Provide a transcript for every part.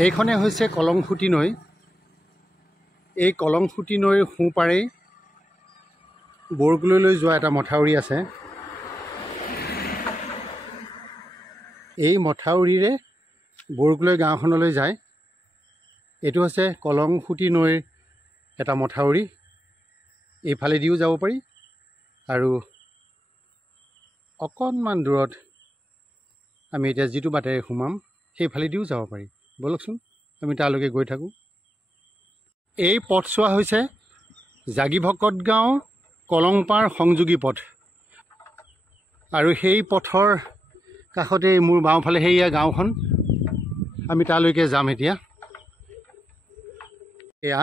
এইখনে হৈছে কলংসুটি নৈ। এই কলংসুটি নৈৰ সোঁপাৰেই বৰগুলৈলৈ যোৱা এটা মথাউৰি আছে। এই মথাউৰিৰে বৰগুলৈ গাঁওখনলৈ যায়। এইটো হৈছে কলংসুটি নৈৰ এটা মথাউৰি। এইফালেদিও যাব পাৰি আৰু অকণমান দূৰত আমি এতিয়া যিটো বাটেৰে সোমাম সেইফালেদিও যাব পাৰি। ব'লকচোন আমি তালৈকে গৈ থাকোঁ। এই পথছোৱা হৈছে জাগিভকত গাঁও কলংপাৰ সংযোগী পথ, আৰু সেই পথৰ কাষতে মোৰ বাওঁফালে সেয়া গাঁওখন। আমি তালৈকে যাম এতিয়া। এয়া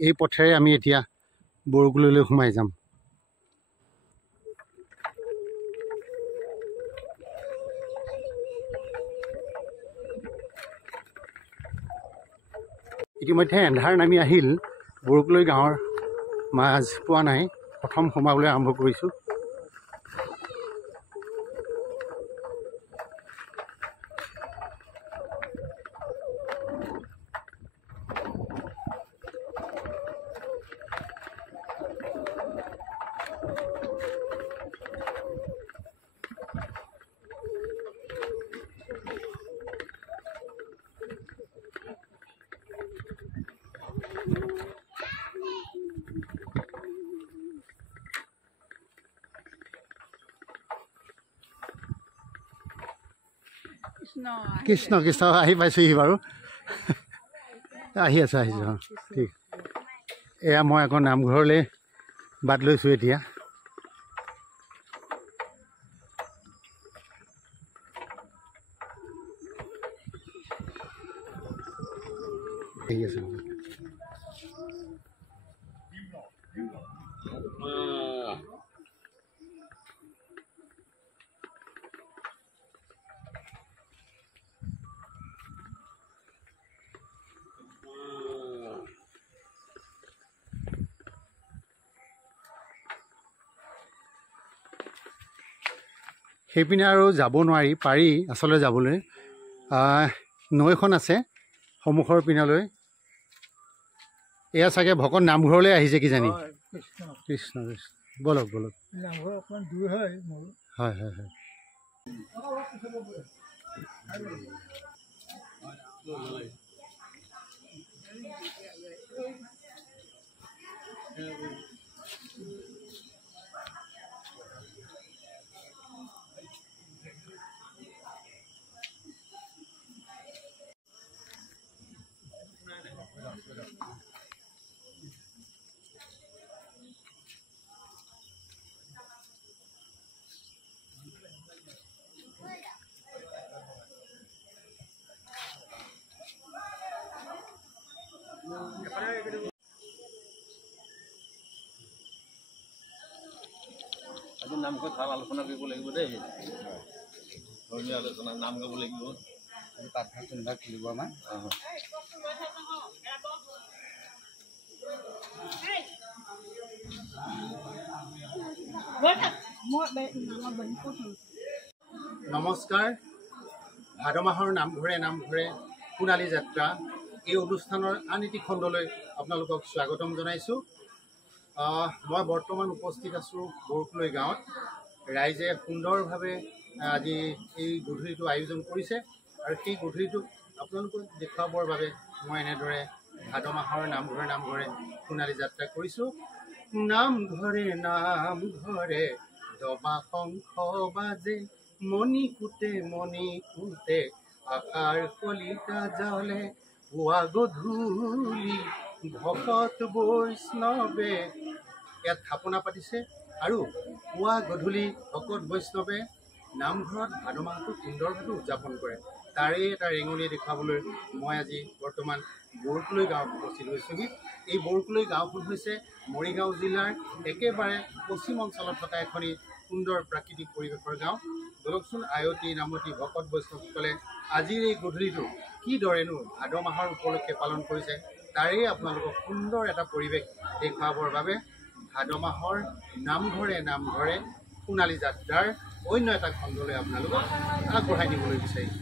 এই পথেৰে আমি এতিয়া বৰগুলৈলৈ সোমাই যাম। ইতিমধ্যে এন্ধাৰ নামি আহিল। বৰগুলৈ গাঁৱৰ মাজ পোৱা নাই, প্ৰথম সোমাবলৈ আৰম্ভ কৰিছোঁ। কৃষ্ণ কৃষ্ণ আহি পাইছোঁহি বাৰু। আহি আছোঁ অঁ ঠিক। এয়া মই আকৌ নামঘৰলৈ বাট লৈছোঁ এতিয়া। ঠিক আছে। সেইপিনে আৰু যাব নোৱাৰি, পাৰি আচলতে যাবলৈ। নৈখন আছে সন্মুখৰ পিনলৈ। এয়া চাগে ভকত নামঘৰলৈ আহিছে কিজানি। কৃষ্ণ কৃষ্ণ। বলক বলক। হয় হয় হয়। আজি নামঘৰত ভাল আলোচনা কৰিব লাগিব দেই। ধৰ্মীয় আলোচনা, নাম গাব লাগিব। আজি পাঠভাগ কোনভাগ খেলিব আমাৰ। নমস্কাৰ। ভাদ মাহৰ নামঘৰে নামঘৰে সোণালী যাত্ৰা এই অনুষ্ঠানৰ আন এটি খণ্ডলৈ আপোনালোকক স্বাগতম জনাইছোঁ। মই বৰ্তমান উপস্থিত আছোঁ বৰগুলৈ গাঁৱত। ৰাইজে সুন্দৰভাৱে আজি এই গধূলিটো আয়োজন কৰিছে, আৰু সেই গধূলিটোক আপোনালোকক দেখুৱাবৰ বাবে মই এনেদৰে ভাদ মাহৰ নামঘৰে নামঘৰে সোণালী যাত্ৰা কৰিছোঁ। নামঘৰে নামঘৰে দবা শংখ বাজে, মণি কুটে আশাৰ কলিতা জ্বলে, পুৱা গধূলি ভকত বৈষ্ণৱে ইয়াত থাপনা পাতিছে, আৰু পুৱা গধূলি ভকত বৈষ্ণৱে নামঘৰত ভাদ মাহটো সুন্দৰভাৱে উদযাপন কৰে। তাৰে এটা ৰেঙনি দেখুৱাবলৈ মই আজি বৰ্তমান বৰগুলৈ গাঁৱত উপস্থিত হৈছোঁহি। এই বৰগুলৈ গাঁওখন হৈছে মৰিগাঁও জিলাৰ একেবাৰে পশ্চিম অঞ্চলত থকা এখনি সুন্দৰ প্ৰাকৃতিক পৰিৱেশৰ গাঁও। বলকচোন আয়তী নামতী ভকত বৈষ্ণৱসকলে আজিৰ এই গধূলিটো কিদৰেনো ভাদ মাহৰ উপলক্ষে পালন কৰিছে, তাৰেই আপোনালোকক সুন্দৰ এটা পৰিৱেশ দেখুৱাবৰ বাবে ভাদ মাহৰ নামঘৰে নামঘৰে সোণালী যাত্ৰাৰ অন্য এটা খণ্ডলৈ আপোনালোকক আগবঢ়াই নিবলৈ বিচাৰিছোঁ।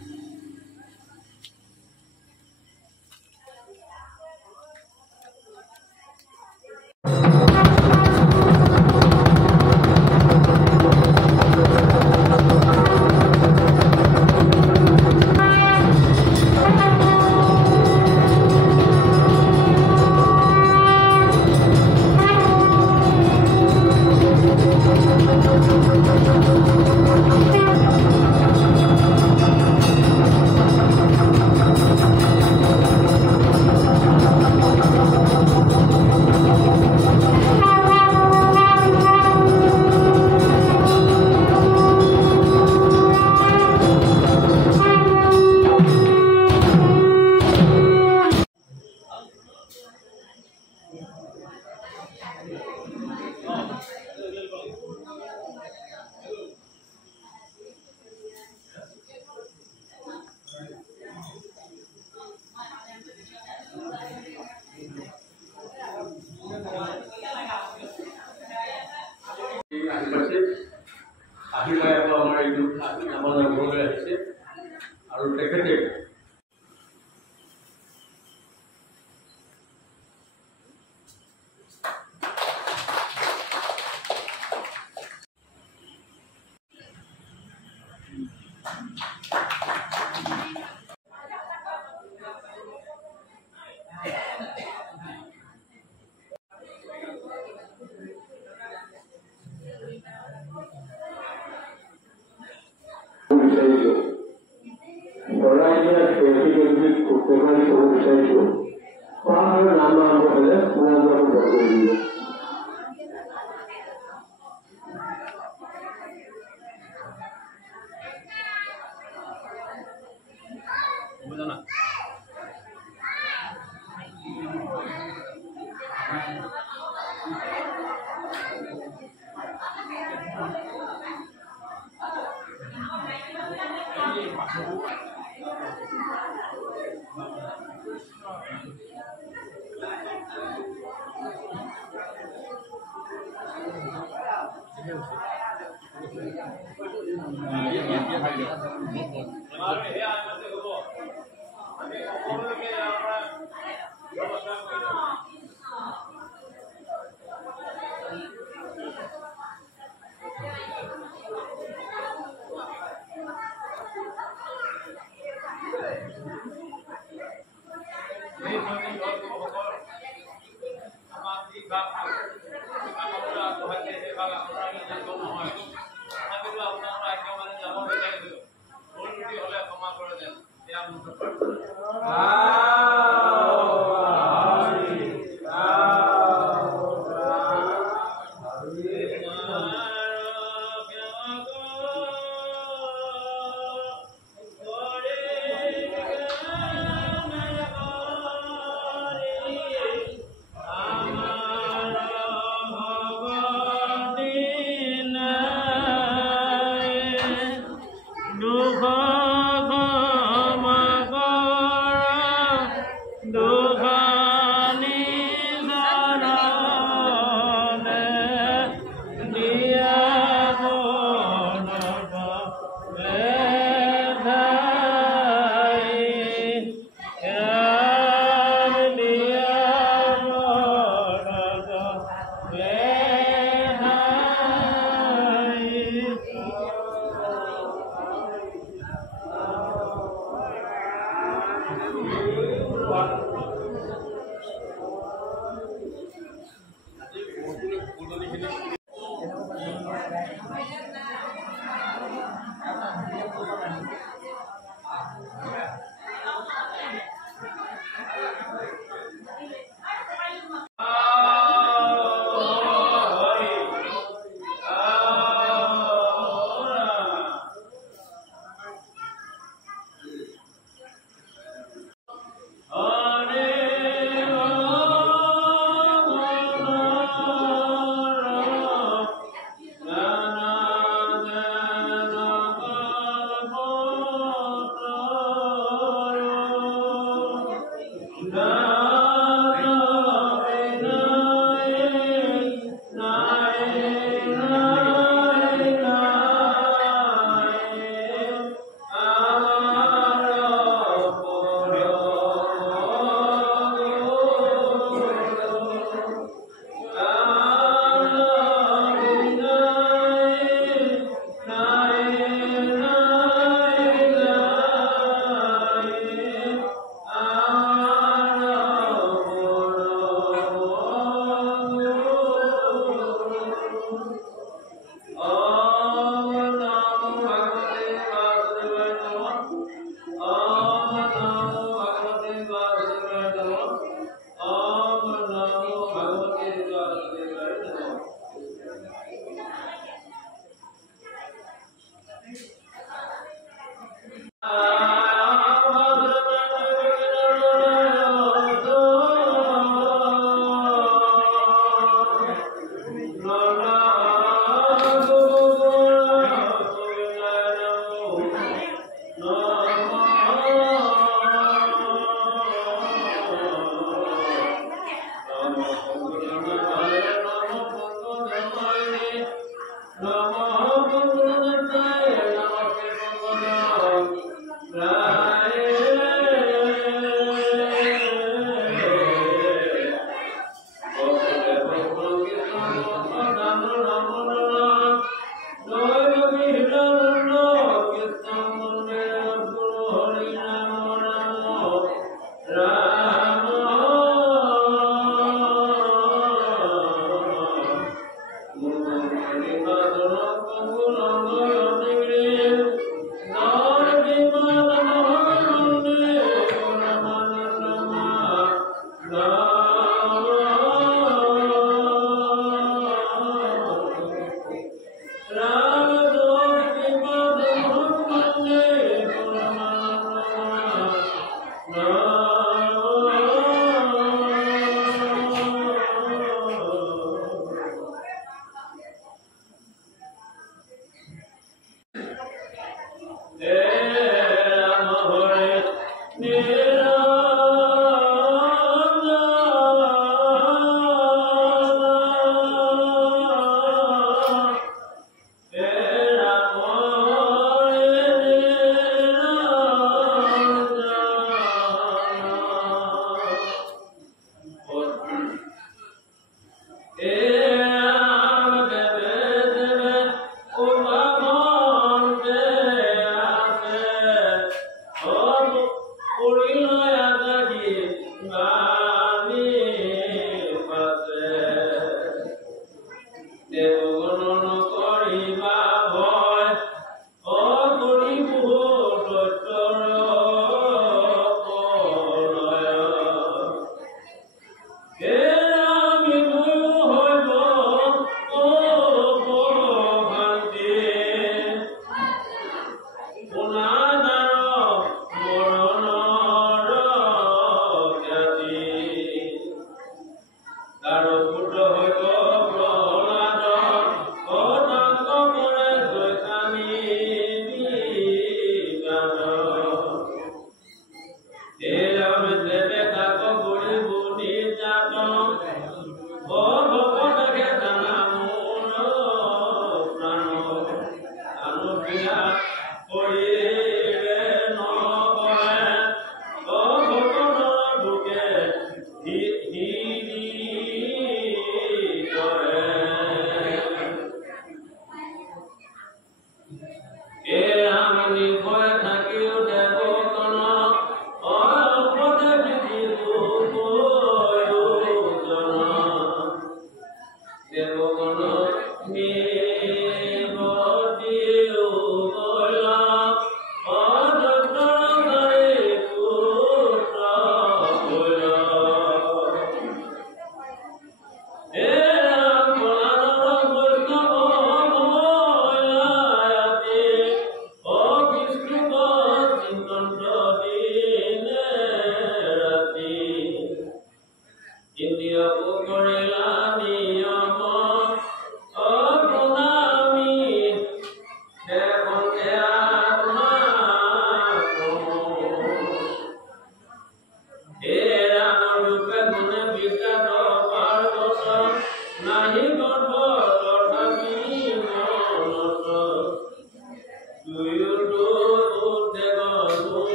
আমাৰ নামঘৰলৈ আহিছে আৰু তেখেতে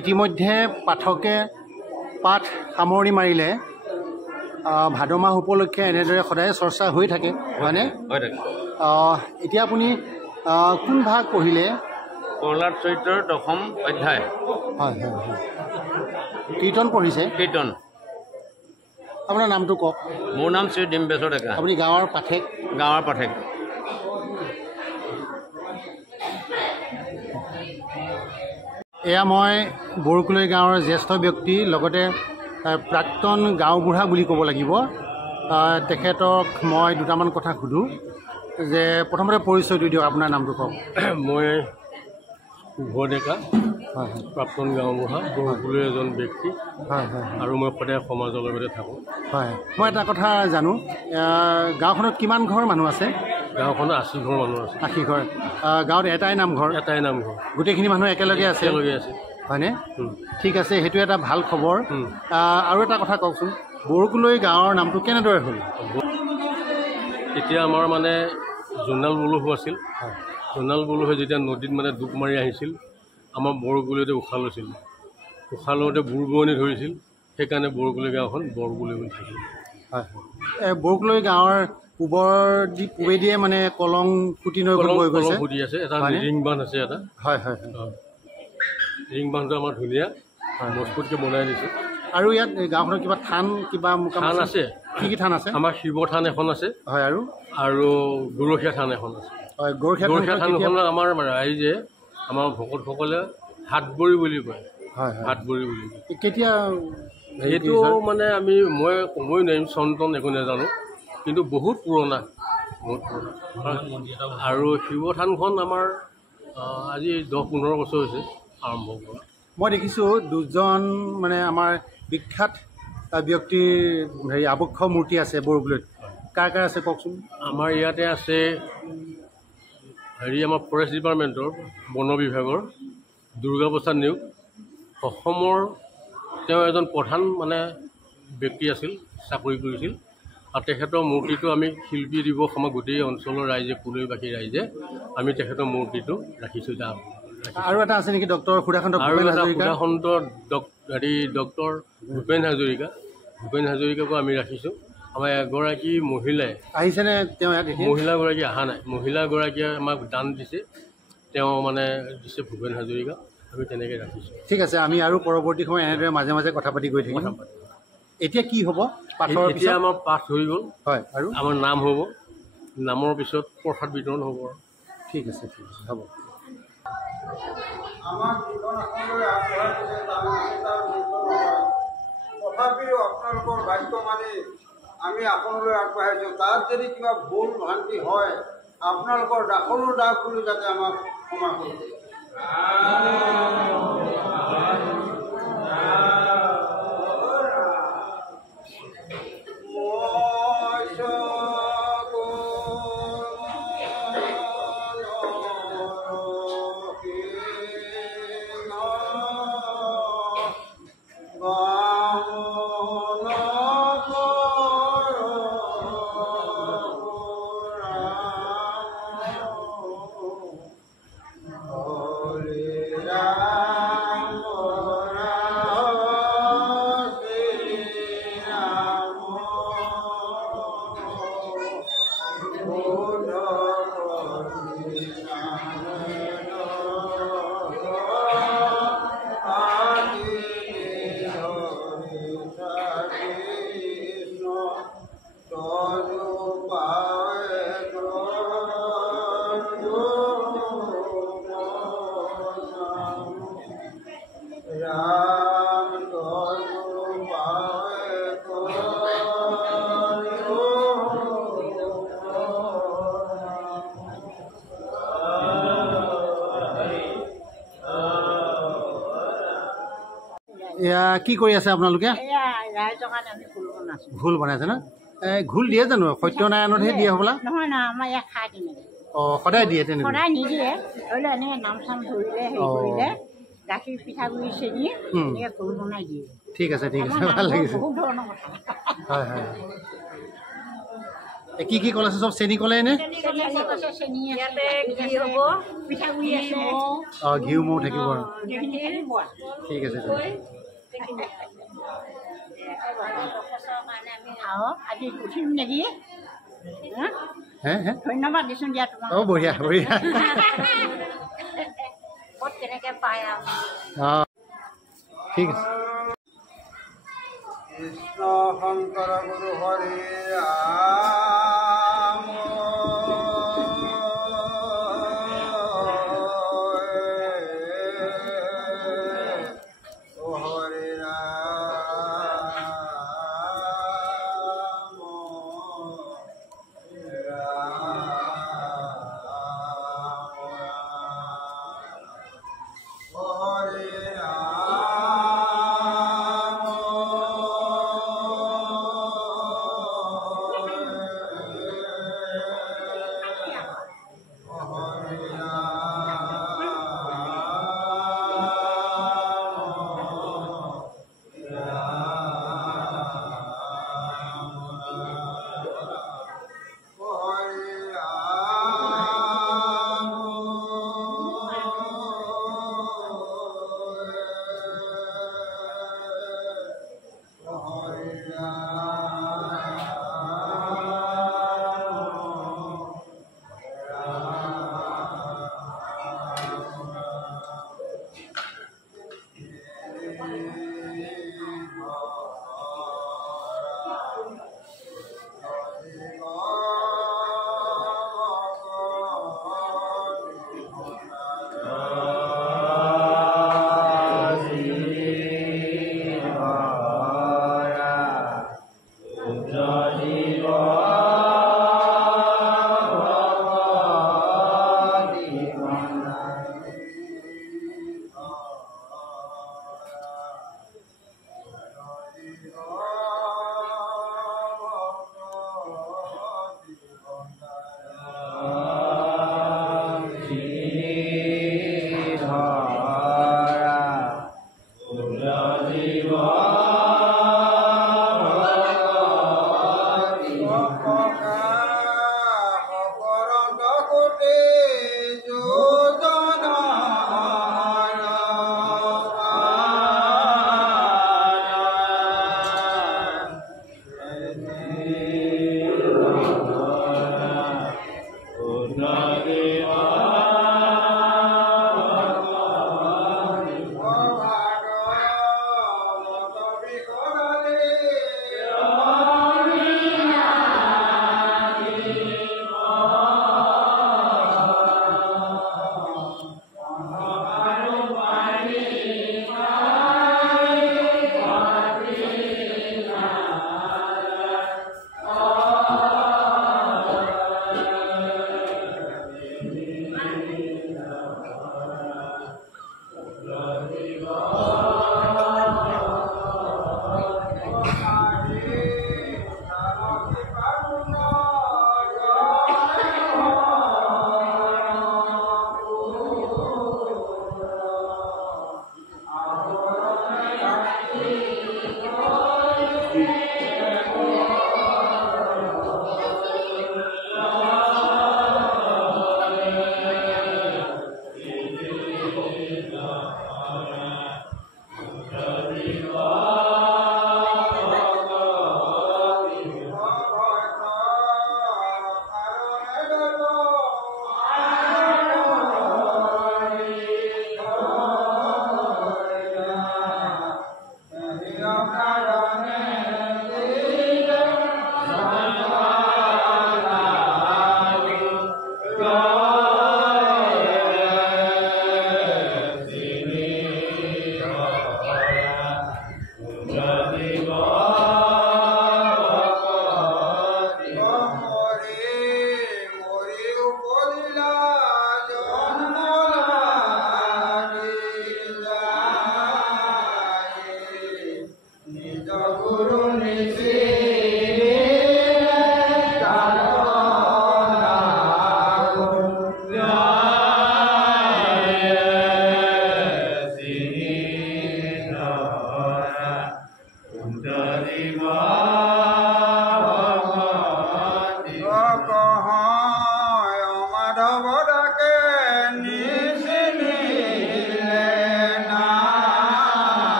ইতিমধ্যে পাঠকে পাঠ সামৰণি মাৰিলে ভাদ মাহ উপলক্ষে এনেদৰে সদায় চৰ্চা হৈ থাকে হয়নে? হৈ থাকে। এতিয়া আপুনি কোন ভাগ পঢ়িলে? প্ৰহ্লাদ চৰিত্ৰৰ 10ম অধ্যায়। হয় হয় হয়। কীৰ্তন পঢ়িছে? কীৰ্তন। আপোনাৰ নামটো কওক। মোৰ নাম শ্ৰী ডিম্বেশ্বৰ ডেকা। আপুনি গাঁৱৰ পাঠেক? গাঁৱৰ পাঠেক। এয়া মই বৰকুলৈ গাঁৱৰ জ্যেষ্ঠ ব্যক্তি, লগতে প্ৰাক্তন গাঁওবুঢ়া বুলি ক'ব লাগিব। তেখেতক মই দুটামান কথা সোধোঁ যে প্ৰথমতে পৰিচয়টো দিয়ক, আপোনাৰ নামটো কওক। মই শুভ ডেকা, হয় হয় প্ৰাক্তন গাঁওবুঢ়া, বৰকুলৈৰ এজন ব্যক্তি, হয় হয় আৰু মই সদায় সমাজৰ লগতে থাকোঁ। হয়। মই এটা কথা জানো, গাঁওখনত কিমান ঘৰ মানুহ আছে? গাঁওখনত 80 ঘৰ মানুহ আছে। 80 ঘৰ। গাঁৱত এটাই নামঘৰ? এটাই নামঘৰ। গোটেইখিনি মানুহ একেলগে আছে? একেলগে আছে। হয়নে? ঠিক আছে, সেইটো এটা ভাল খবৰ। হুম। আৰু এটা কথা কওকচোন, বৰকুলৈ গাঁৱৰ নামটো কেনেদৰে হ'ল? তেতিয়া আমাৰ মানে জোনাল বলহু আছিল। জোনাল বলহুৱে যেতিয়া নদীত মানে ডুব মাৰি আহিছিল, আমাৰ বৰকুলৈতে উশাহ লৈছিল। উশাহ লওঁতে বুৰবুৰণি ধৰিছিল, সেইকাৰণে বৰকুলৈ গাঁওখন বৰকুলৈ বুলি থাকিল। হয় হয়। বৰকুলৈ গাঁৱৰ পূবেদিয়ে মানে কলং ফুটি নৈখন বৈ গৈছে। কলং ফুটি আছে, এটা হয়নে? ৰিং বান্ধ আছে এটা। হয় হয় হয়। ৰিং বান্ধটো আমাৰ ধুনীয়া, মজবুতকৈ বনাই দিছে। আৰু ইয়াত গাঁওখনত কিবা থান কিবা থান আছে। কি কি থান আছে? আমাৰ শিৱ থান এখন আছে, হয়। আৰু গৰখীয়া থান এখন আছে। হয়, গৰখীয়া থানখনত আমাৰ ৰাইজে, আমাৰ ভকতসকলে হাতবৰি বুলি কয়। হয় হয়। হাতবৰি বুলি কয়। কেতিয়া সেইটো মানে মই ক'বই নোৱাৰিম, চন একো নাজানো, কিন্তু বহুত পুৰণা, বহুত পুৰণা। আৰু শিৱ থানখন আমাৰ আজি 10-15 বছৰ হৈছে আৰম্ভ কৰা। মই দেখিছোঁ দুজন মানে আমাৰ বিখ্যাত ব্যক্তিৰ আবক্ষ মূৰ্তি আছে বৰকুলৈত। কাৰ কাৰ আছে কওকচোন? আমাৰ ইয়াতে আছে আমাৰ ফৰেষ্ট ডিপাৰ্টমেণ্টৰ বন বিভাগৰ দুৰ্গা প্ৰসাদ নেওগ। অসমৰ তেওঁ এজন প্ৰধান মানে ব্যক্তি আছিল, চাকৰি কৰিছিল। আৰু তেখেতৰ মূৰ্তিটো আমি শিল্পী দিৱস আমাৰ গোটেই অঞ্চলৰ ৰাইজে, কুলৈবাসী ৰাইজে আমি তেখেতৰ মূৰ্তিটো ৰাখিছোঁ। আৰু এটা আছে নেকি ডক্টৰ সুধাকান্ত? আৰু এটা সুধাকান্ত ডক্টৰ ভূপেন হাজৰিকা। ভূপেন হাজৰিকাকো আমি ৰাখিছোঁ। আমাৰ এগৰাকী মহিলাই আহিছেনে? তেওঁ মহিলাগৰাকী অহা নাই। মহিলাগৰাকীয়ে আমাক দান দিছে, তেওঁ মানে দিছে ভূপেন হাজৰিকা, আমি তেনেকৈ ৰাখিছোঁ। ঠিক আছে, আমি আৰু পৰৱৰ্তী সময় এনেদৰে মাজে মাজে কথা পাতি গৈ থাকিম। এতিয়া কি হ'ব? এতিয়া আমাৰ পাঠ হৈ গ'ল। হয়, আৰু আমাৰ নাম হ'ব, নামৰ পিছত প্ৰসাদ বিতৰণ হ'ব। ঠিক আছে, ঠিক আছে, হ'ব। তথাপিও আপোনালোকৰ বাক্য মানি আমি আপোনালৈ আগবাঢ়িছোঁ। তাত যদি কিবা ভুল ভ্ৰান্তি হয়, আপোনালোকৰ দাসৰো দাস বুলি যাতে আমাক ক্ষমা কৰিব। এয়া কি কৰি আছে আপোনালোকে? ঘোল বনাইছে না? ঘোল দিয়ে জানো? সত্যনাৰায়ণতহে দিয়ে হ'বলা? নহয় নহয়, আমাৰ ইয়াত খাই তেনেকৈ। অঁ, সদায় দিয়ে তেনেকৈ? সদায় নিদিয়ে, ধৰি লওক এনেকৈ নাম চাম ধৰিলে হেৰি কৰিলে গাখীৰ পিঠাগুড়ি চেনি এনেকৈ ঘোল বনাই দিয়ে। ঠিক আছে, ঠিক আছে, ভাল লাগিছে। বহুত ধৰণৰ কথা। হয় হয়। কি কি কল আছে চব চেনি কলে নে পিঠাগুড়ি আছে অঁ ঘিউ মৌ থাকিব আৰু ঠিক আছে আজি উঠিম নেকি হে হে ধন্যবাদ দিছোঁ দিয়া তোমাক অঁ বঢ়িয়া বঢ়িয়া ক'ত কেনেকৈ পায় আৰু অঁ ঠিক আছে কৃষ্ণ শংকৰ গুৰু হৰি ৰাম ও হৰি ৰাম ও হৰি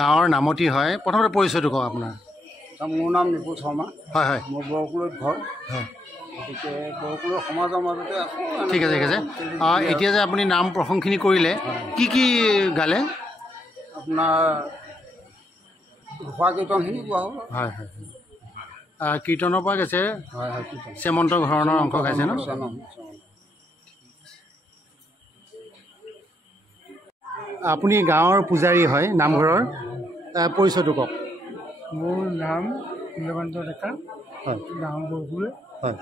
গাঁৱৰ নামতি হয় প্ৰথমতে পৰিচয়টো কওক আপোনাৰ মোৰ নাম নিপুত শৰ্মা হয় হয় মোৰ বৰকুলত ঘৰ হয় গতিকে বৰকুলৰ সমাজৰ মাজতে আছোঁ ঠিক আছে ঠিক আছে এতিয়া যে আপুনি নাম প্ৰসংগখিনি কৰিলে কি গালে আপোনাৰ ঘোষা কীৰ্তনখিনি কোৱা হ'ল হয় হয় কীৰ্তনৰ পৰা গৈছে হয় হয় কীৰ্তন শ্যামন্ত ঘৰণৰ অংশ গাইছে ন আপুনি গাঁৱৰ পূজাৰী হয় নামঘৰৰ পৰিচয়টো কওক মোৰ নাম নীলকান্ত ডেকা হয় গাঁও বৰকুল হয়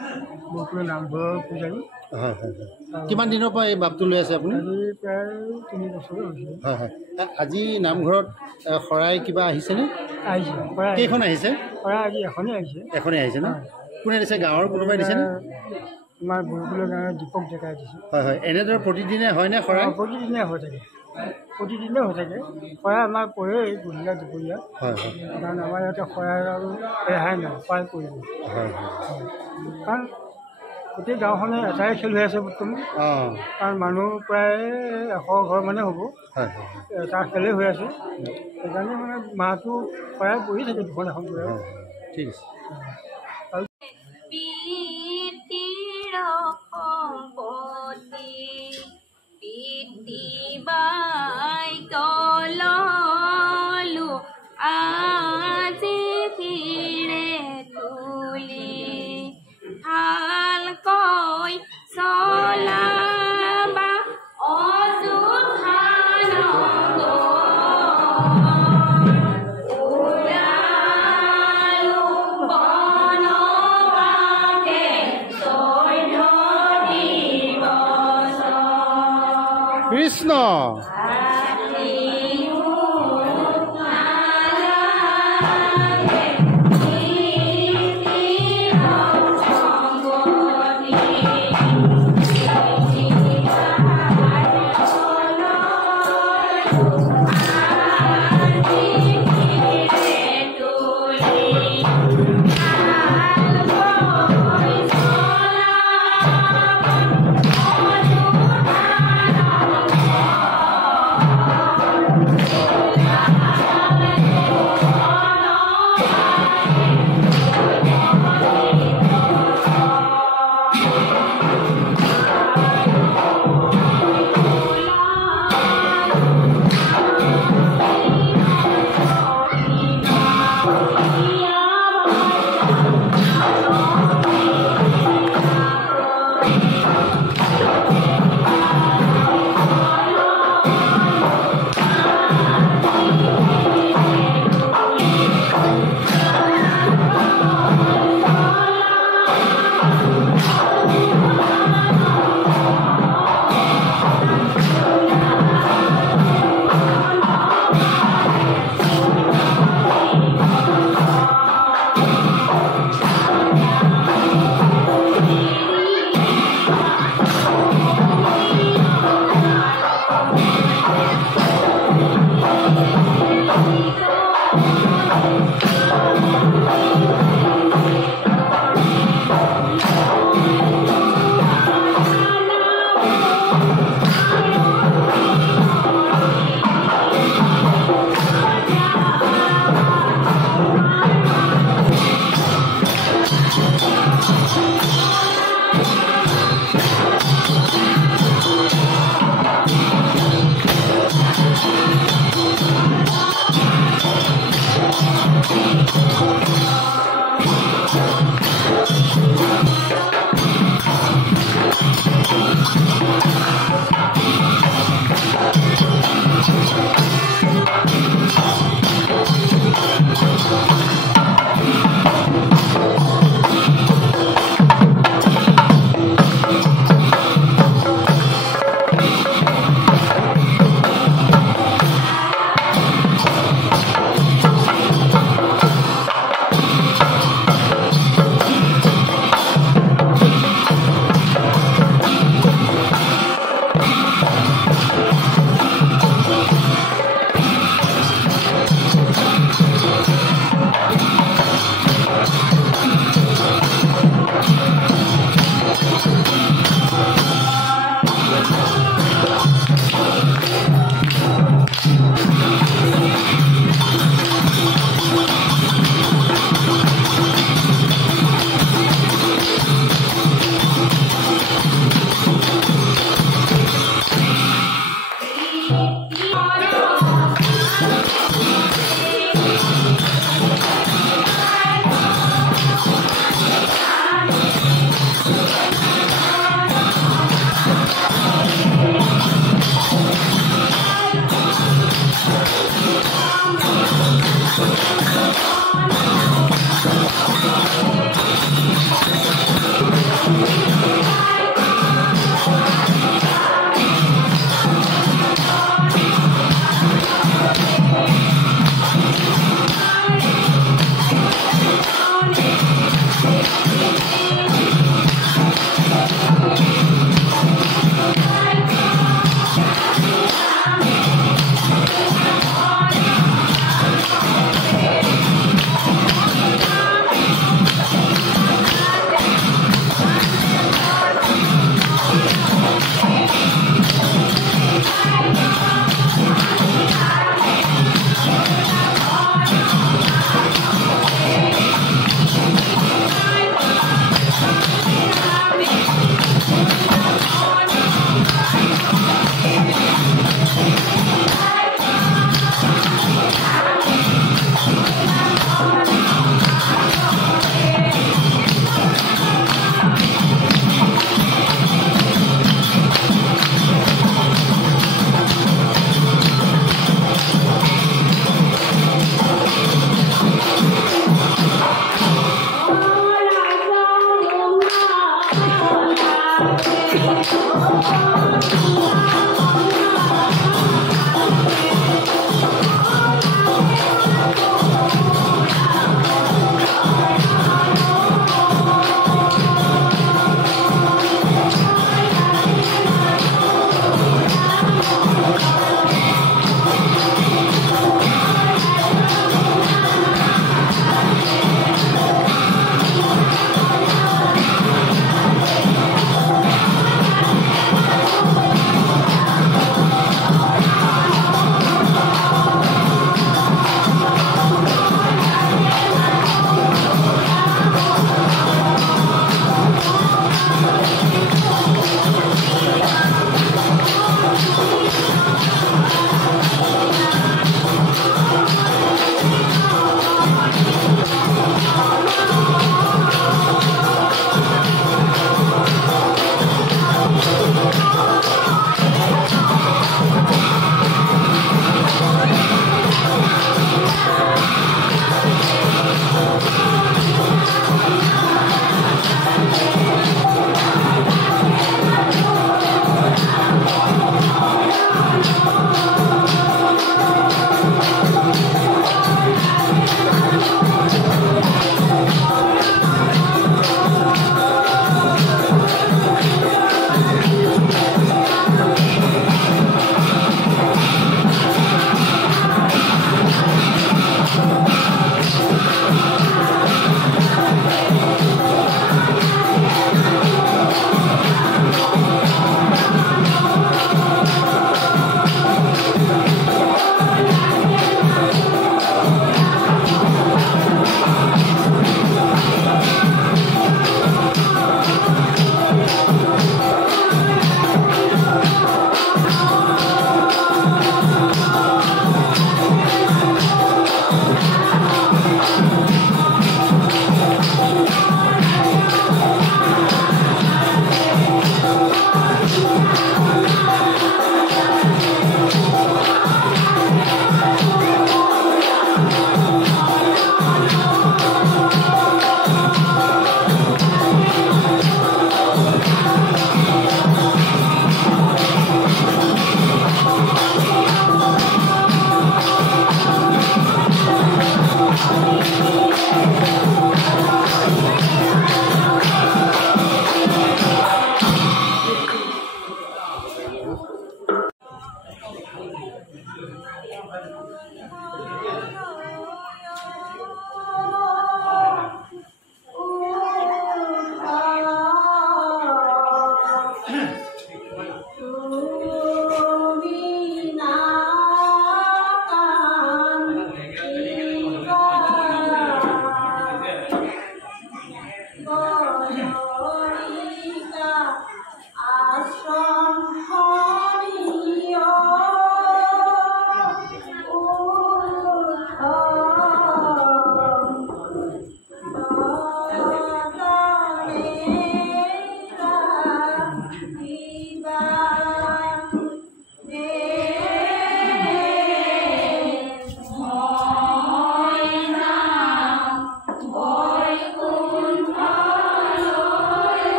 বৰকুলৰ নামঘৰৰ পূজাৰী হয় হয় কিমান দিনৰ পৰা এই বাপটো লৈ আছে আপুনি আজি প্ৰায় 3 বছৰ হৈছে হয় হয় আজি নামঘৰত শৰাই কিবা আহিছেনে আহিছে শৰাই কেইখন আহিছে শৰাই আজি এখনেই আহিছে এখনেই আহিছে ন কোনে দিছে গাঁৱৰ কোনোবাই দিছেনে আমাৰ বৰকুলৰ গাঁৱৰ দীপক ডেকাই দিছে হয় হয় এনেদৰে প্ৰতিদিনে হয়নে শৰাই প্ৰতিদিনে হৈ থাকে শৰাই আমাৰ পৰে গধূলা দুপৰীয়া হয় হয় কাৰণ আমাৰ ইয়াতে শৰাই আৰু ৰেহাই নাই শৰাই কৰিব হয় কাৰণ গোটেই গাঁওখনে এটাই খেল হৈ আছে বৰ্তমান অঁ কাৰণ মানুহ প্ৰায় 100 ঘৰ মানে হ'ব হয় হয় এটা খেলেই হৈ আছে সেইকাৰণে মানে মাহটো শৰাই পৰি থাকে দুখন এখন কৰি হয় ঠিক আছে কৃষ্ণ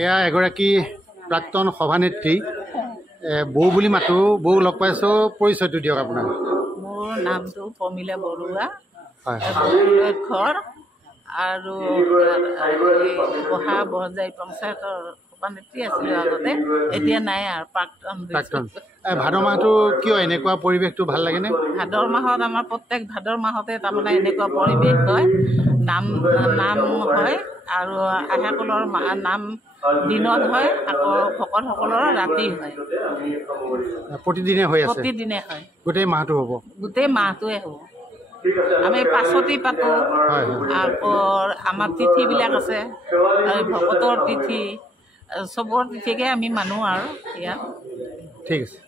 এয়া এগৰাকী প্ৰাক্তন সভানেত্ৰী বৌ বুলি মাতো। বৌ লগ পাইছোঁ, পৰিচয়টো দিয়ক আপোনাৰ। মোৰ নামটো প্ৰমিলা বৰুৱা, হয় ঘৰ আৰু বহা বৰজাই পঞ্চায়তৰ সভানেত্ৰী আছিলোঁ আগতে, এতিয়া নাই আৰু প্ৰাক্তন। ভাদ মাহটো কিয় এনেকুৱা পৰিৱেশটো ভাল লাগেনে? ভাদৰ মাহত আমাৰ প্ৰত্যেক ভাদৰ মাহতে তাৰমানে এনেকুৱা পৰিৱেশ হয়, নাম হয় আৰু আইসকলৰ নাম দিনত হয়, আকৌ ভকতসকলৰ ৰাতি হয়। প্ৰতিদিনে হৈ আছে? প্ৰতিদিনে হয়, গোটেই মাহটো হ'ব? গোটেই মাহটোৱে হ'ব। আমি পাছতি পাতোঁ, আকৌ আমাৰ তিথিবিলাক আছে, ভকতৰ তিথি, চবৰ তিথিকে আমি মানো আৰু ইয়াত। ঠিক আছে।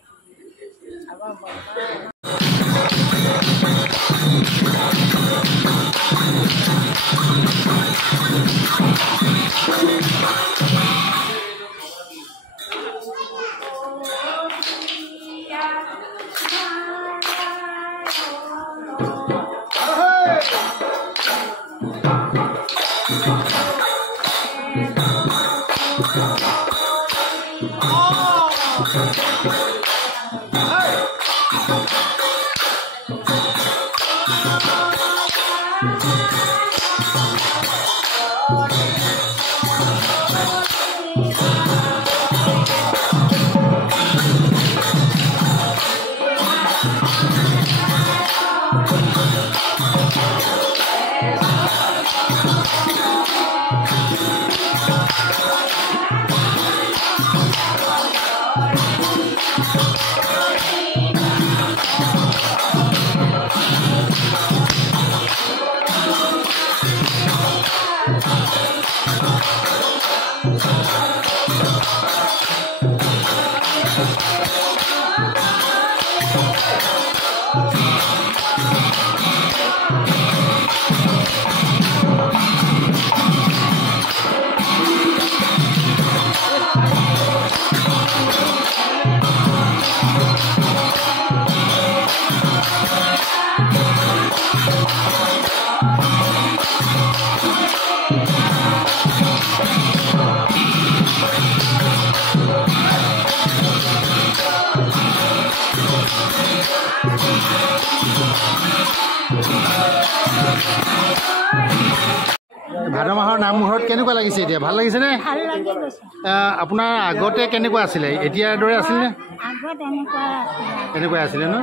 ভাদ মাহৰ নামঘৰত কেনেকুৱা লাগিছে এতিয়া? ভাল লাগিছেনে? আপোনাৰ আগতে কেনেকুৱা আছিলে? এতিয়াৰ দৰে আছিলনে? এনেকুৱাই আছিলে ন?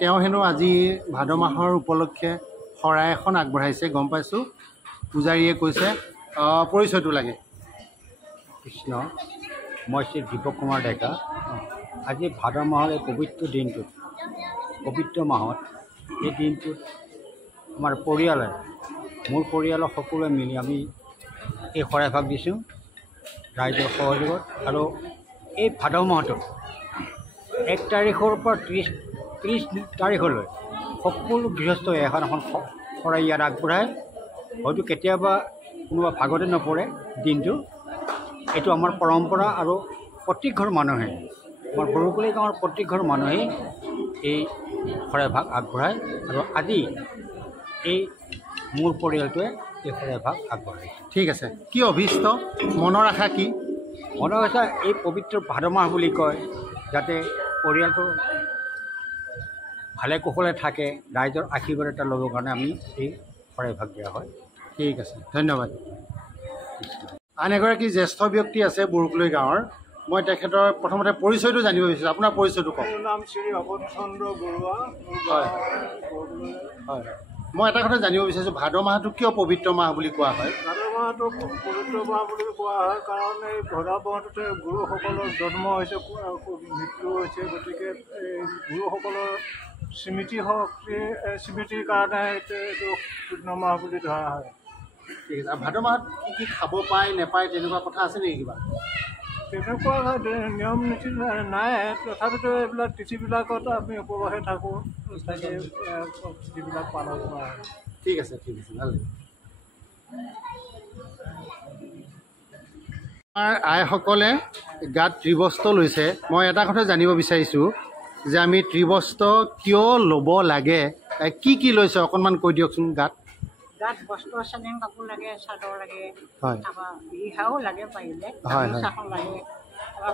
তেওঁ হেনো আজি ভাদ মাহৰ উপলক্ষে শৰাই এখন আগবঢ়াইছে, গম পাইছোঁ। পূজাৰীয়ে কৈছে পৰিচয়টো লাগে। কৃষ্ণ, মই শ্ৰী দীপক কুমাৰ ডেকা। আজি ভাদ মাহৰ এই পবিত্ৰ দিনটোত, পবিত্ৰ মাহত এই দিনটোত আমাৰ পৰিয়ালে, মোৰ পৰিয়ালৰ সকলোৱে মিলি আমি এই শৰাই ভাগ দিছোঁ ৰাইজৰ সহযোগত। আৰু এই ভাদ মাহটোত 1 তাৰিখৰ পৰা 30 তাৰিখলৈ সকলো গৃহস্থই এখন এখন শৰাই ইয়াত আগবঢ়ায়। হয়তো কেতিয়াবা কোনোবা ভাগতে নপৰে দিনটো। এইটো আমাৰ পৰম্পৰা আৰু প্ৰত্যেক ঘৰ মানুহে, আমাৰ বৰকুলি গাঁৱৰ প্ৰত্যেক ঘৰ মানুহেই এই শৰাই ভাগ আগবঢ়ায়। আৰু আজি এই মোৰ পৰিয়ালটোৱে এই শৰাই ভাগ আগবঢ়াইছে। ঠিক আছে, কি অভীষ্ট, মনৰ আশা কি? মনৰ আশা এই পবিত্ৰ ভাদ মাহ বুলি কয়, যাতে পৰিয়ালটো ভালে কুশলে থাকে, ৰাইজৰ আশীৰ্বাদ এটা ল'বৰ কাৰণে আমি এই শৰাই ভাগ দিয়া হয়। ঠিক আছে, ধন্যবাদ। আন এগৰাকী জ্যেষ্ঠ ব্যক্তি আছে বৰকুলি গাঁৱৰ, মই তেখেতৰ প্ৰথমতে পৰিচয়টো জানিব বিচাৰিছোঁ। আপোনাৰ পৰিচয়টো কওক। মোৰ নাম শ্ৰী অৱন চন্দ্ৰ বৰুৱা। হয় হয়, মই এটা কথা জানিব বিচাৰিছোঁ, ভাদ মাহটো কিয় পবিত্ৰ মাহ বুলি কোৱা হয়? ভাদ মাহটো পবিত্ৰ মাহ বুলি কোৱা হয় কাৰণ এই ভাদ মাহটোতে গুৰুসকলৰ জন্ম হৈছে, মৃত্যু হৈছে। গতিকে এই গুৰুসকলৰ স্মৃতিৰ কাৰণে এইটো পূৰ্ণ মাহ বুলি ধৰা হয়। ঠিক আছে, ভাদ মাহত কি খাব পায় নেপায় তেনেকুৱা কথা আছে নেকি কিবা? তেনেকুৱা নিয়ম নীতি নাই, তথাপিতো এইবিলাক তিথিবিলাকত আমি উপবাসে থাকোঁ, তাকে যিবিলাক পালন কৰা হয়। ঠিক আছে, ঠিক আছে, ভাল লাগিল। আমাৰ আইসকলে গাত ত্ৰিবস্ত্ৰ লৈছে। মই এটা কথা জানিব বিচাৰিছোঁ যে আমি ত্ৰিবস্ত্ৰ কিয় ল'ব লাগে, কি লৈছে অকণমান কৈ দিয়কচোন। গাত বস্ত্ৰ চেলেং কাপোৰ লাগে, চাদৰ লাগে, হয়, তাৰপৰা ৰিহাও লাগে, পাৰিলে হয়, গামোচাখন লাগে,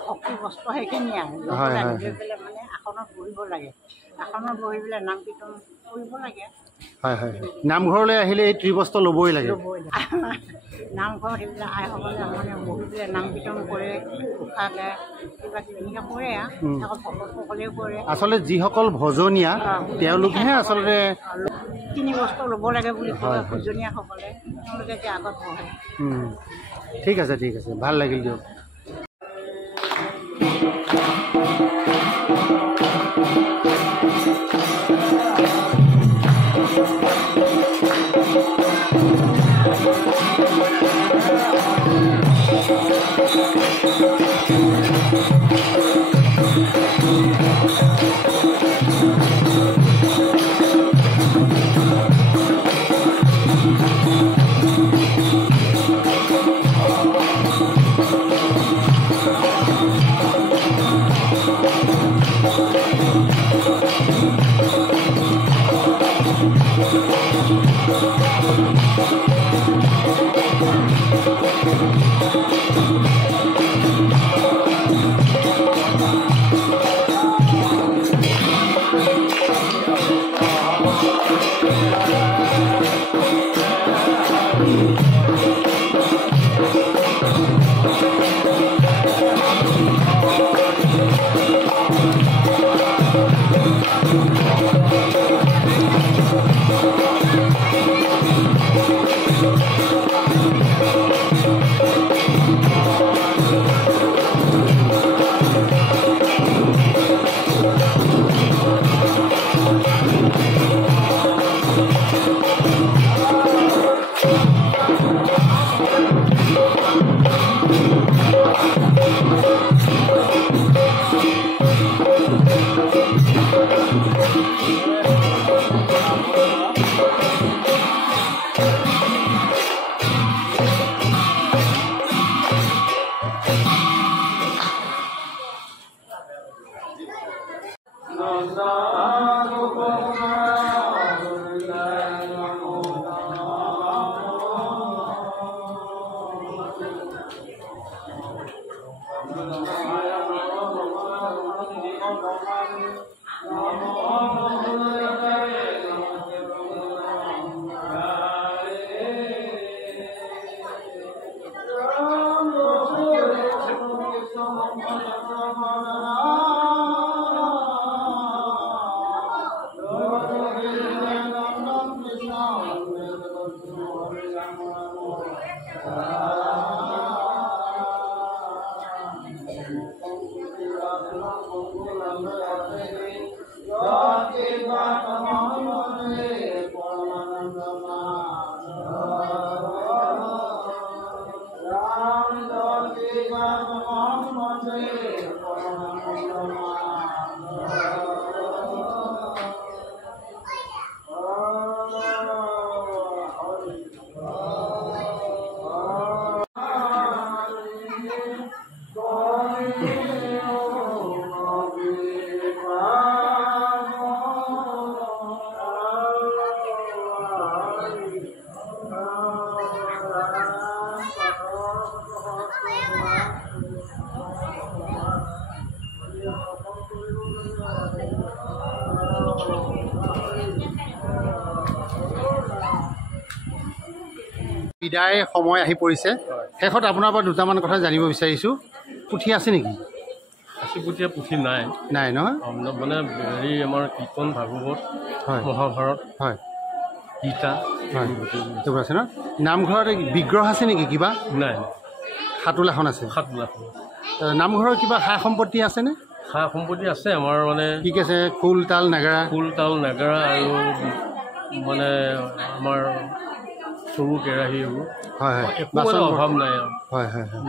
শক্তি বস্ত্ৰ সেইখিনিয়ে আৰু হয়, হয়, লৈ পেলাই মানে আসনত বহিব লাগে। আসনত বহি পেলাই নাম কীৰ্তন কৰিব লাগে। হয় হয়, নামঘৰলৈ আহিলে এই ত্ৰিবস্ত্ৰ ল'বই লাগে। নামঘৰত সেইবিলাক আইসকলে মানে বহি পেলাই নাম কীৰ্তন কৰে, উশাহ গায়, কিবা কিবি এনেকৈ কৰে আৰু আকৌ ভকতসকলেও কৰে। আচলতে যিসকল ভজনীয়া তেওঁলোকেহে আচলতে 3 বস্ত্ৰ ল'ব লাগে বুলি কয় ভজনীয়াসকলে, তেওঁলোকে এতিয়া আগত বহে। ঠিক আছে, ঠিক আছে, ভাল লাগিল দিয়ক। বিদায় সময় আহি পৰিছে শেষত আপোনাৰ পৰা দুটামান কথা জানিব বিচাৰিছোঁ পুথি আছে নেকি সাঁচিপুটীয়া পুথি নাই নাই নহয় মানে হেৰি আমাৰ কীৰ্তন ভাগৱত হয় মহাভাৰত হয় গীতা হয় এইবোৰ আছে ন নামঘৰত বিগ্ৰহ আছে নেকি কিবা নাই সাতোল এখন আছে 7 লাখ নামঘৰৰ কিবা সা সম্পত্তি আছেনে সা সম্পত্তি আছে আমাৰ মানে কি আছে খোল তাল নাগাৰা খোল তাল নাগাৰা আৰু মানে আমাৰ চৰু কেৰাহী এইবোৰ হয় হয় একো মানে অভাৱ নাই আৰু হয় হয় হয়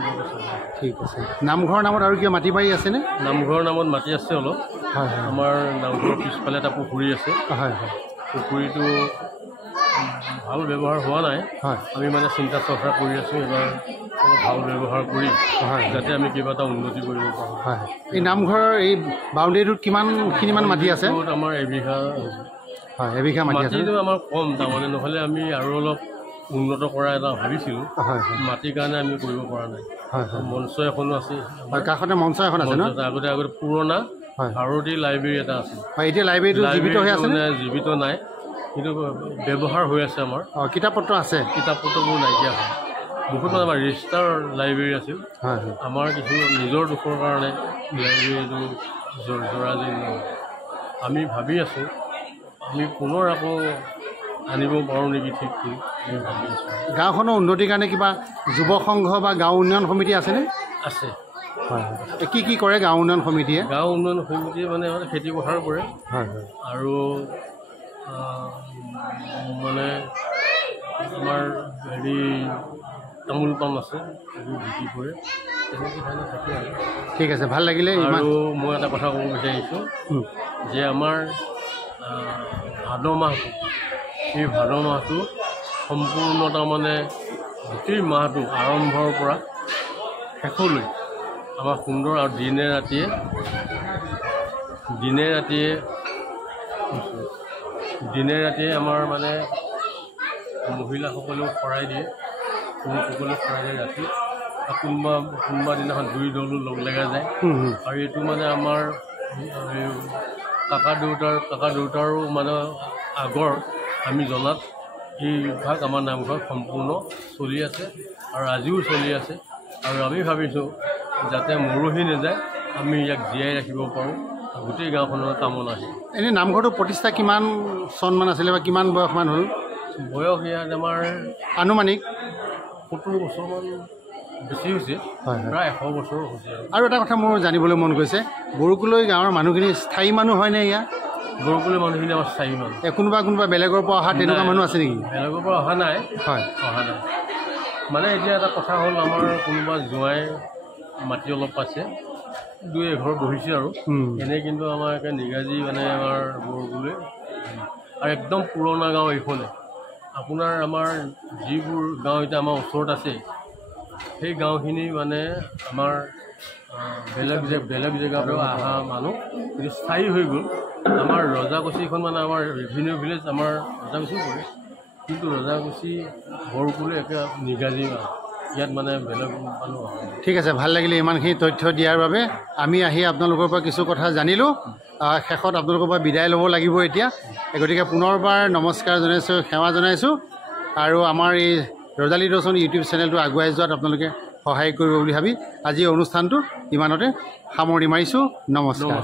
ঠিক আছে নামঘৰৰ নামত আৰু কিবা মাটি বাৰী আছেনে নামঘৰৰ নামত মাটি আছে অলপ হয় হয় আমাৰ নামঘৰৰ পিছফালে এটা পুখুৰী আছে হয় হয় পুখুৰীটো ভাল ব্যৱহাৰ হোৱা নাই হয় আমি মানে চিন্তা চৰ্চা কৰি আছোঁ এইবাৰ অলপ ভাল ব্যৱহাৰ কৰি হয় যাতে আমি কিবা এটা উন্নতি কৰিব পাৰোঁ হয় এই নামঘৰৰ এই বাউণ্ডেৰীটোত কিমানখিনিমান মাটি আছে য'ত আমাৰ এবিঘা হয় এবিঘা মাটি আছে মাটিটো আমাৰ কম তাৰমানে নহ'লে আমি আৰু অলপ উন্নত কৰা এটা ভাবিছিলোঁ হয় হয় মাটিৰ কাৰণে আমি কৰিব পৰা নাই হয় হয় মঞ্চ এখনো আছে হয় কাষতে মঞ্চ এখন আছে ন আগতে পুৰণা হয় ভাৰতী লাইব্ৰেৰী এটা আছিল হয় এতিয়া লাইব্ৰেৰীটো জীৱিত হৈ আছে মানে জীৱিত নাই কিন্তু ব্যৱহাৰ হৈ আছে আমাৰ অঁ কিতাপ পত্ৰ আছে কিতাপ পত্ৰবোৰ নাইকিয়া হয় বহুত মানে আমাৰ ৰেজিষ্টাৰ লাইব্ৰেৰী আছিল হয় হয় আমাৰ কিছু নিজৰ দুখৰ কাৰণে লাইব্ৰেৰীটো জৰাজীৰ্ণ আমি ভাবি আছোঁ আমি পুনৰ আকৌ আনিব পাৰোঁ নেকি ঠিক কৰি আমি ভাবি আছোঁ গাঁওখনৰ উন্নতিৰ কাৰণে কিবা যুৱ সংঘ বা গাঁও উন্নয়ন সমিতি আছেনে আছে হয় হয় কি কৰে গাঁও উন্নয়ন সমিতিয়ে গাঁও উন্নয়ন সমিতিয়ে মানে খেতি পথাৰ কৰে হয় হয় আৰু মানে আমাৰ হেৰি তামোল পাণ আছে এইবোৰ বিক্ৰী কৰে তেনেকৈ ধৰণে থাকে আৰু ঠিক আছে ভাল লাগিলে আৰু মই এটা কথা ক'ব বিচাৰিছোঁ যে আমাৰ ভাদ মাহটো এই ভাদ মাহটো সম্পূৰ্ণ তাৰমানে গোটেই মাহটো আৰম্ভৰ পৰা শেষলৈ আমাৰ সুন্দৰ আৰু দিনে ৰাতিয়ে আমাৰ মানে মহিলাসকলেও শৰাই দিয়ে পুৰুষসকলেও শৰাই দিয়ে ৰাতি কোনোবা দিনাখন দুই দলো লগ লগা যায় আৰু এইটো মানে আমাৰ কাকা দেউতাৰো মানে আগৰ আমি জনাত এই ভাগ আমাৰ নামঘৰত সম্পূৰ্ণ চলি আছে আৰু আজিও চলি আছে আৰু আমি ভাবিছোঁ যাতে মৰহি নাযায় আমি ইয়াক জীয়াই ৰাখিব পাৰোঁ গোটেই গাঁওখনৰ কামনা আহে এনেই নামঘৰটো প্ৰতিষ্ঠা কিমান চনমান আছিলে বা কিমান বয়সমান হ'ল বয়স ইয়াত আমাৰ আনুমানিক 70 বছৰমান বেছি হৈছে হয় প্ৰায় 100 বছৰ হৈছে আৰু এটা কথা মোৰ জানিবলৈ মন গৈছে বৰকুলৈ গাঁৱৰ মানুহখিনি স্থায়ী মানুহ হয়নে ইয়াত বৰকুলৈ মানুহখিনি আমাৰ স্থায়ী মানুহ কোনোবা বেলেগৰ পৰা অহা তেনেকুৱা মানুহ আছে নেকি বেলেগৰ পৰা অহা নাই মানে এতিয়া এটা কথা হ'ল আমাৰ কোনোবা জোঁৱাই মাটি অলপ পাইছে 2-1 বহিছে আৰু এনেই কিন্তু আমাৰ একে নিগাজী মানে আমাৰ বৰকুলৈ আৰু একদম পুৰণা গাঁও এইখনে আপোনাৰ আমাৰ যিবোৰ গাঁও এতিয়া আমাৰ ওচৰত আছে সেই গাঁওখিনি মানে আমাৰ বেলেগ জেগাৰ পৰা অহা মানুহ কিন্তু স্থায়ী হৈ গ'ল আমাৰ ৰজাকুছিখন মানে আমাৰ ৰেভিনিউ ভিলেজ আমাৰ ৰজাকুছি পৰে কিন্তু ৰজাকুছি বৰকুলৈ একে নিগাজী মানুহ ইয়াত মানে বেলেগ মানুহ অহা ঠিক আছে ভাল লাগিলে ইমানখিনি তথ্য দিয়াৰ বাবে আমি আহি আপোনালোকৰ পৰা কিছু কথা জানিলোঁ শেষত আপোনালোকৰ পৰা বিদায় ল'ব লাগিব এতিয়া গতিকে পুনৰবাৰ নমস্কাৰ জনাইছোঁ সেৱা জনাইছোঁ আৰু আমাৰ এই ৰজালি দৰ্শন ইউটিউব চেনেলটো আগুৱাই যোৱাত আপোনালোকে সহায় কৰিব বুলি ভাবি আজি অনুষ্ঠানটো ইমানতে সামৰণি মাৰিছোঁ নমস্কাৰ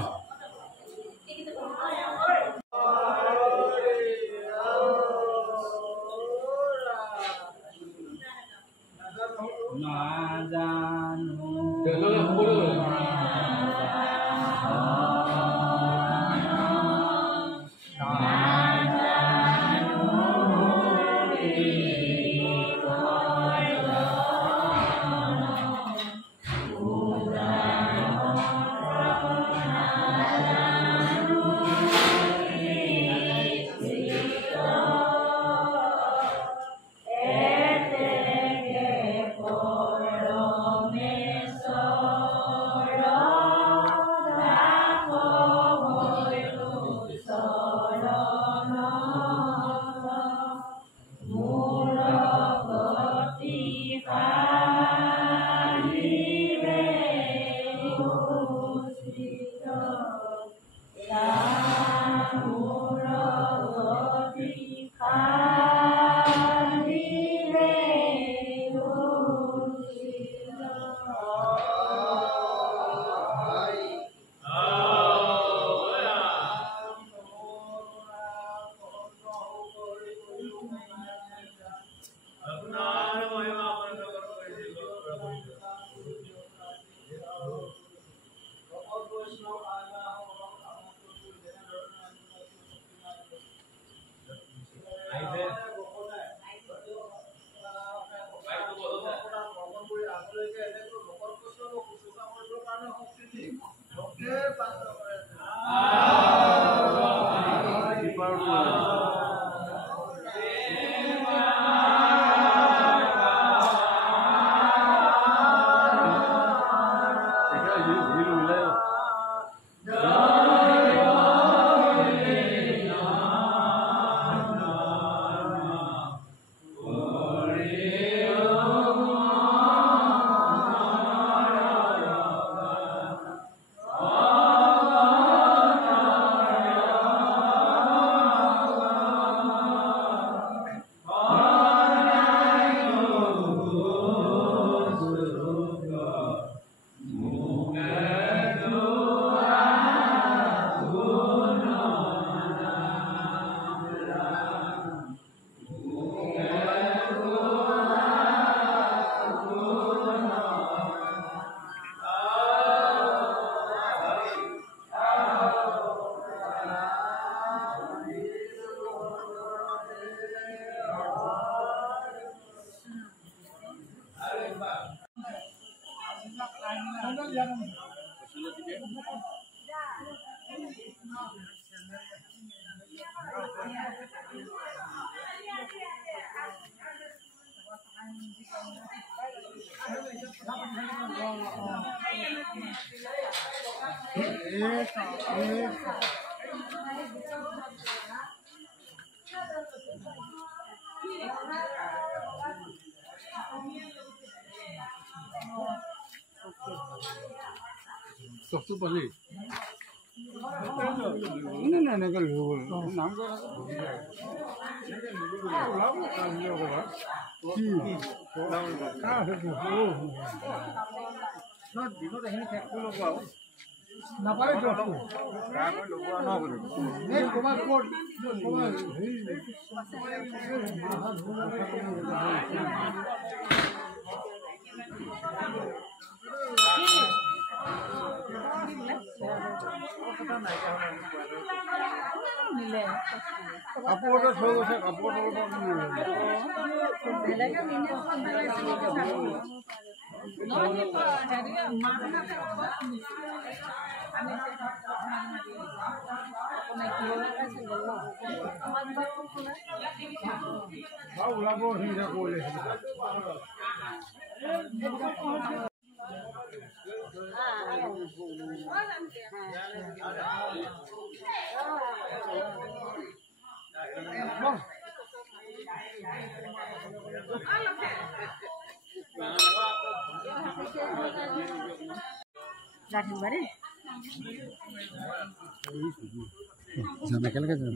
চবটো পালি এনেকৈ লৈ গ'ল নাম নাপায় কাপোৰতে থৈ গৈছে কাপোৰ ওলাব হিংসা কৰিলে একেলগে যাম